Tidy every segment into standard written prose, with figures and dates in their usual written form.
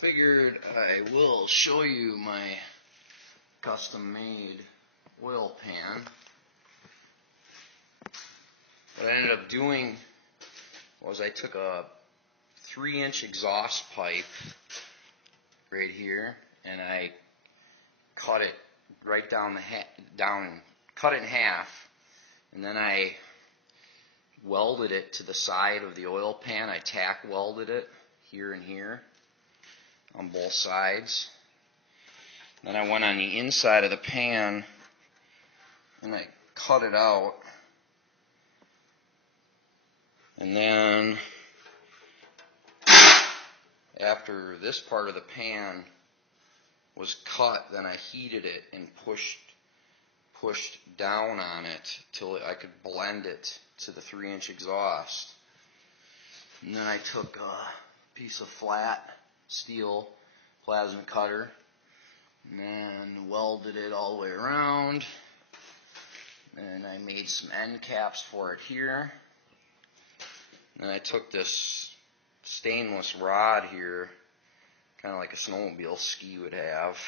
Figured I will show you my custom-made oil pan. What I ended up doing was I took a 3-inch exhaust pipe right here and I cut it right down cut it in half, and then I welded it to the side of the oil pan. I tack welded it here and here on both sides. Then I went on the inside of the pan and I cut it out. And then after this part of the pan was cut, then I heated it and pushed down on it till I could blend it to the 3-inch exhaust. And then I took a piece of flat steel plasma cutter and then welded it all the way around. And I made some end caps for it here. And I took this stainless rod here, kind of like a snowmobile ski would have,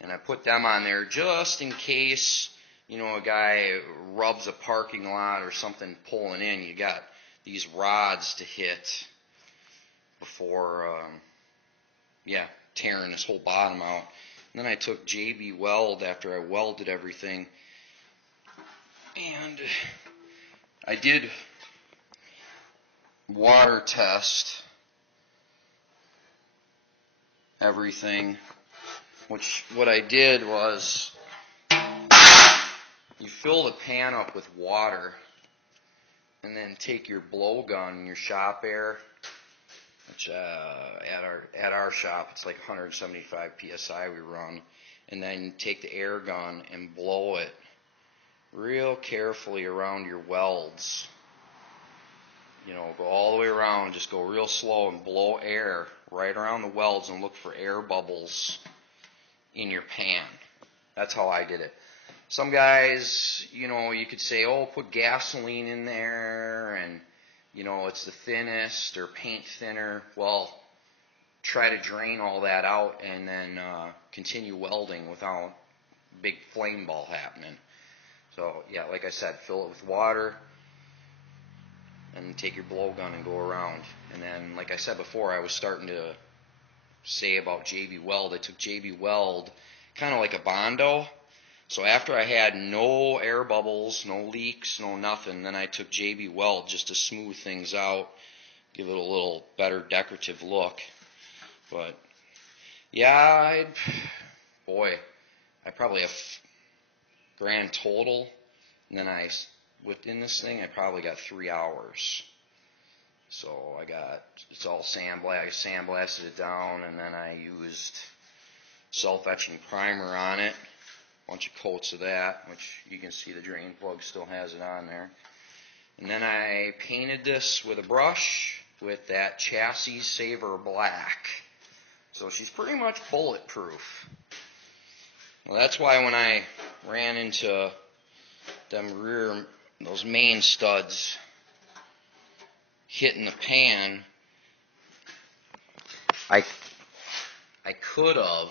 and I put them on there just in case, a guy rubs a parking lot or something pulling in. You got these rods to hit before, tearing this whole bottom out. And then I took JB Weld after I welded everything, and I did water test everything, which what I did was you fill the pan up with water and then take your blowgun, your shop air, which at our shop it's like 175 psi we run, and then take the air gun and blow it real carefully around your welds. Go all the way around, just go real slow and blow air right around the welds and look for air bubbles in your pan. That's how I did it. Some guys, you could say, oh, put gasoline in there and, it's the thinnest, or paint thinner. Well, try to drain all that out and then continue welding without a big flame ball happening. So, yeah, like I said, fill it with water and take your blowgun and go around. And then, like I said before, I was starting to say about JB Weld. I took JB Weld kind of like a Bondo. So after I had no air bubbles, no leaks, no nothing, then I took JB Weld just to smooth things out, give it a little better decorative look. But yeah, I probably have grand total, and then within this thing, I probably got 3 hours. So it's all sandblasted. I sandblasted it down, and then I used self-etching primer on it. A bunch of coats of that, which you can see the drain plug still has it on there. And then I painted this with a brush with that Chassis Saver Black. So she's pretty much bulletproof. Well, that's why when I ran into those main studs hitting the pan, I could have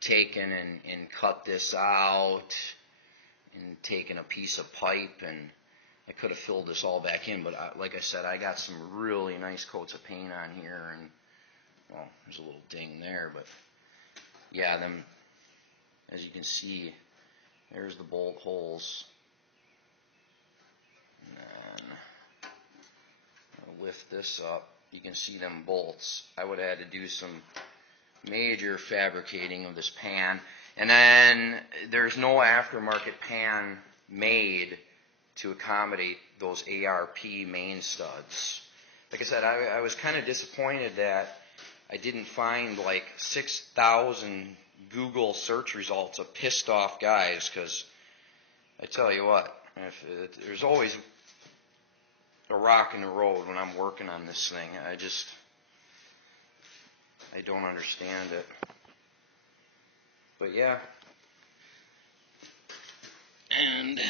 taken and cut this out and taken a piece of pipe and I could have filled this all back in, but like I said, I got some really nice coats of paint on here, and well, there's a little ding there, but yeah, them, as you can see, there's the bolt holes. And then I'll lift this up. You can see them bolts. I would have had to do some major fabricating of this pan. And then there's no aftermarket pan made to accommodate those ARP main studs. Like I said, I was kind of disappointed that I didn't find like 6,000 Google search results of pissed off guys, because I tell you what, there's always a rock in the road when I'm working on this thing. I don't understand it. But yeah. And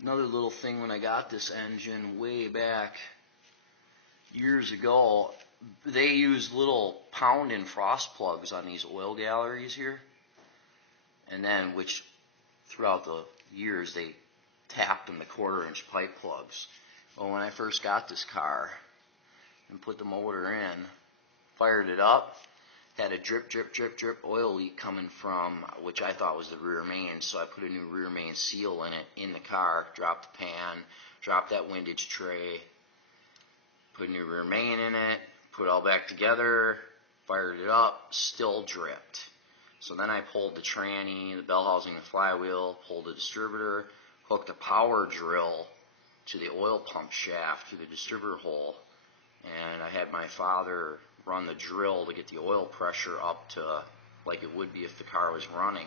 another little thing, when I got this engine way back years ago, they use little pound-in frost plugs on these oil galleries here, and then which throughout the years they tapped them to 1/4-inch pipe plugs. Well, when I first got this car and put the motor in, fired it up, had a drip, drip, drip, drip oil leak coming from, which I thought was the rear main, so I put a new rear main seal in it in the car, dropped the pan, dropped that windage tray, put a new rear main in it, put it all back together, fired it up, still dripped. So then I pulled the tranny, the bell housing, the flywheel, pulled the distributor, hooked a power drill to the oil pump shaft through the distributor hole, and I had my father run the drill to get the oil pressure up to like it would be if the car was running.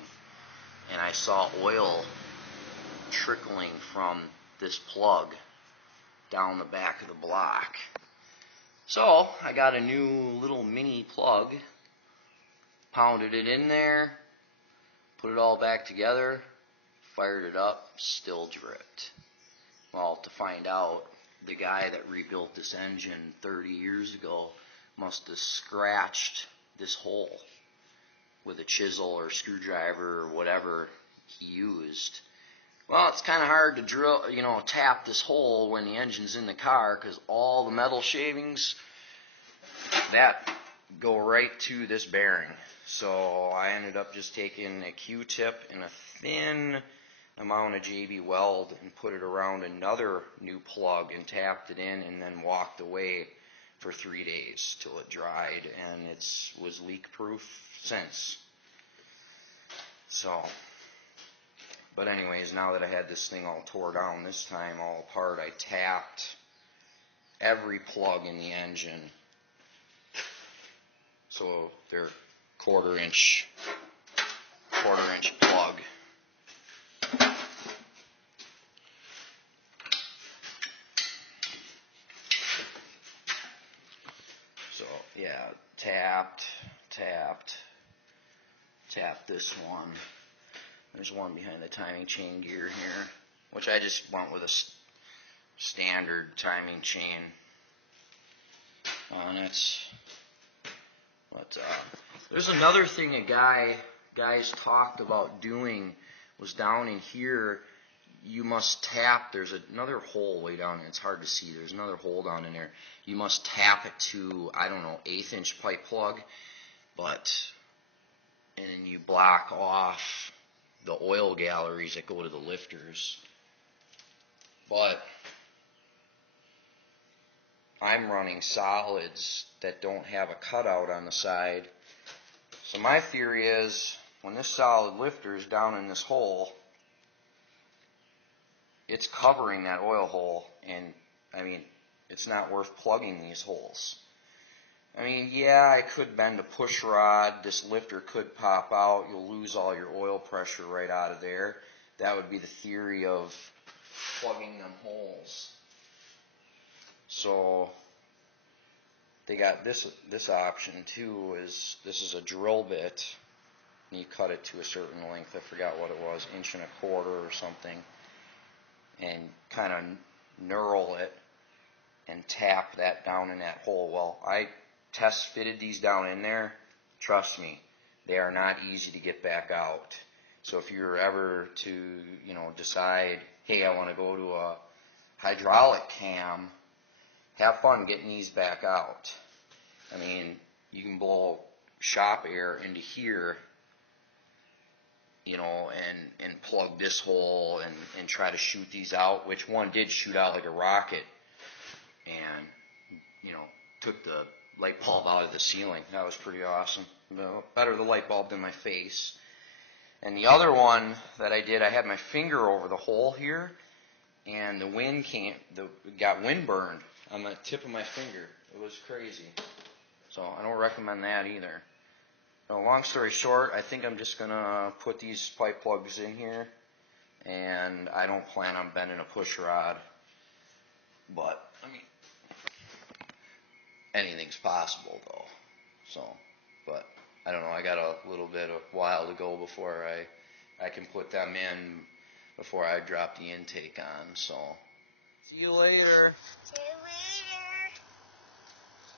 And I saw oil trickling from this plug down the back of the block. So I got a new little mini plug, pounded it in there, put it all back together, fired it up, still dripped. Well, to find out, the guy that rebuilt this engine 30 years ago must have scratched this hole with a chisel or screwdriver or whatever he used. Well, it's kind of hard to drill, tap this hole when the engine's in the car, because all the metal shavings that go right to this bearing. So I ended up just taking a Q-tip and a thin amount of JB Weld and put it around another new plug and tapped it in, and then walked away for 3 days till it dried, and it was leak proof since. So, but anyways, now that I had this thing all tore down this time, all apart, I tapped every plug in the engine. So they're 1/4-inch plug. So yeah, tapped this one. There's one behind the timing chain gear here, which I just went with a standard timing chain on it. But there's another thing guys talked about doing was down in here. You must tap. There's another hole way down there. It's hard to see. There's another hole down in there. You must tap it to, I don't know, 1/8-inch pipe plug, and then you block off the oil galleries that go to the lifters. But I'm running solids that don't have a cutout on the side. So my theory is, when this solid lifter is down in this hole, it's covering that oil hole, and I mean, it's not worth plugging these holes. I mean, yeah, I could bend a push rod, this lifter could pop out, you'll lose all your oil pressure right out of there. That would be the theory of plugging them holes. So they got this option too, is this is a drill bit, and you cut it to a certain length, I forgot what it was, 1 1/4 or something, and kind of knurl it and tap that down in that hole. Well, I test fitted these down in there. Trust me, they are not easy to get back out. So if you're ever to, decide, hey, I want to go to a hydraulic cam, have fun getting these back out. I mean, you can blow shop air into here, and plug this hole and try to shoot these out, which one did shoot out like a rocket and, took the light bulb out of the ceiling. That was pretty awesome. Better the light bulb than my face. And the other one that I did, I had my finger over the hole here, and the wind got wind burned on the tip of my finger. It was crazy. So I don't recommend that either. Now, long story short, I think I'm just going to put these pipe plugs in here, and I don't plan on bending a push rod. But, I mean, anything's possible though. So, but I don't know, I got a little bit of while to go before I can put them in before I drop the intake on. So, see you later. See you later.